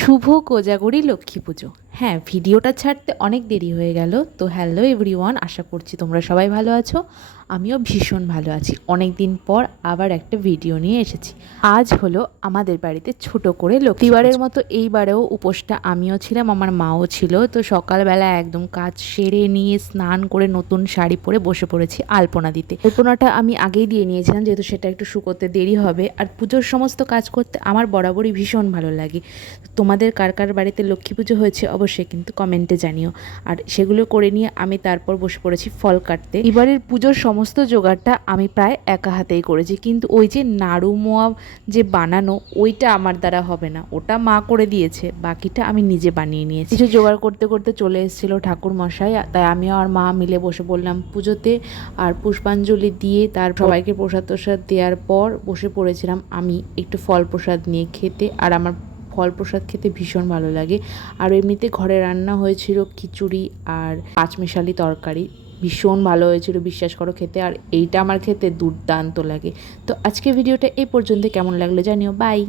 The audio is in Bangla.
শুভ কোজাগরী লক্ষ্মী পুজো। হ্যাঁ, ভিডিওটা ছাড়তে অনেক দেরি হয়ে গেল। তো হ্যালো এভরিওয়ান, আশা করছি তোমরা সবাই ভালো আছো। আমিও ভীষণ ভালো আছি। অনেক দিন পর আবার একটা ভিডিও নিয়ে এসেছি। আজ হলো আমাদের বাড়িতে ছোট করে লক্ষ্মীবারের মতো এইবারেও উপোসটা আমিও ছিলাম, আমার মাও ছিল। তো সকালবেলা একদম কাজ সেরে নিয়ে স্নান করে নতুন শাড়ি পরে বসে পড়েছি আলপনা দিতে। আলপনাটা আমি আগেই দিয়ে নিয়েছিলাম, যেহেতু সেটা একটু শুকোতে দেরি হবে। আর পুজোর সমস্ত কাজ করতে আমার বরাবরই ভীষণ ভালো লাগে। তোমাদের কার কার বাড়িতে লক্ষ্মী পুজো হয়েছে অবশ্যই কিন্তু কমেন্টে জানিও। আর সেগুলো করে নিয়ে আমি তারপর বসে পড়েছি ফল কাটতে। এবারের পুজোর সমস্ত জোগাড়টা আমি প্রায় একা হাতেই করেছি, কিন্তু ওই যে নাড়ু মোয়া যে বানানো, ওইটা আমার দ্বারা হবে না, ওটা মা করে দিয়েছে, বাকিটা আমি নিজে বানিয়ে নিয়েছি। কিছু জোগাড় করতে করতে চলে এসেছিলো ঠাকুর মশাই, তাই আমিও আর মা মিলে বসে পড়লাম পুজোতে। আর পুষ্পাঞ্জলি দিয়ে তার সবাইকে প্রসাদ প্রসাদ দেওয়ার পর বসে পড়েছিলাম আমি একটু ফল প্রসাদ নিয়ে খেতে। আর আমার ফল প্রসাদ খেতে ভীষণ ভালো লাগে। আর এমনিতে ঘরে রান্না হয়েছিল খিচুড়ি আর পাঁচমিশালি তরকারি, ভীষণ ভালো হয়েছিল বিশ্বাস করো খেতে। আর এইটা আমার খেতে দুর্দান্ত লাগে। তো আজকে ভিডিওটা এই পর্যন্ত, কেমন লাগলো জানিও। বাই।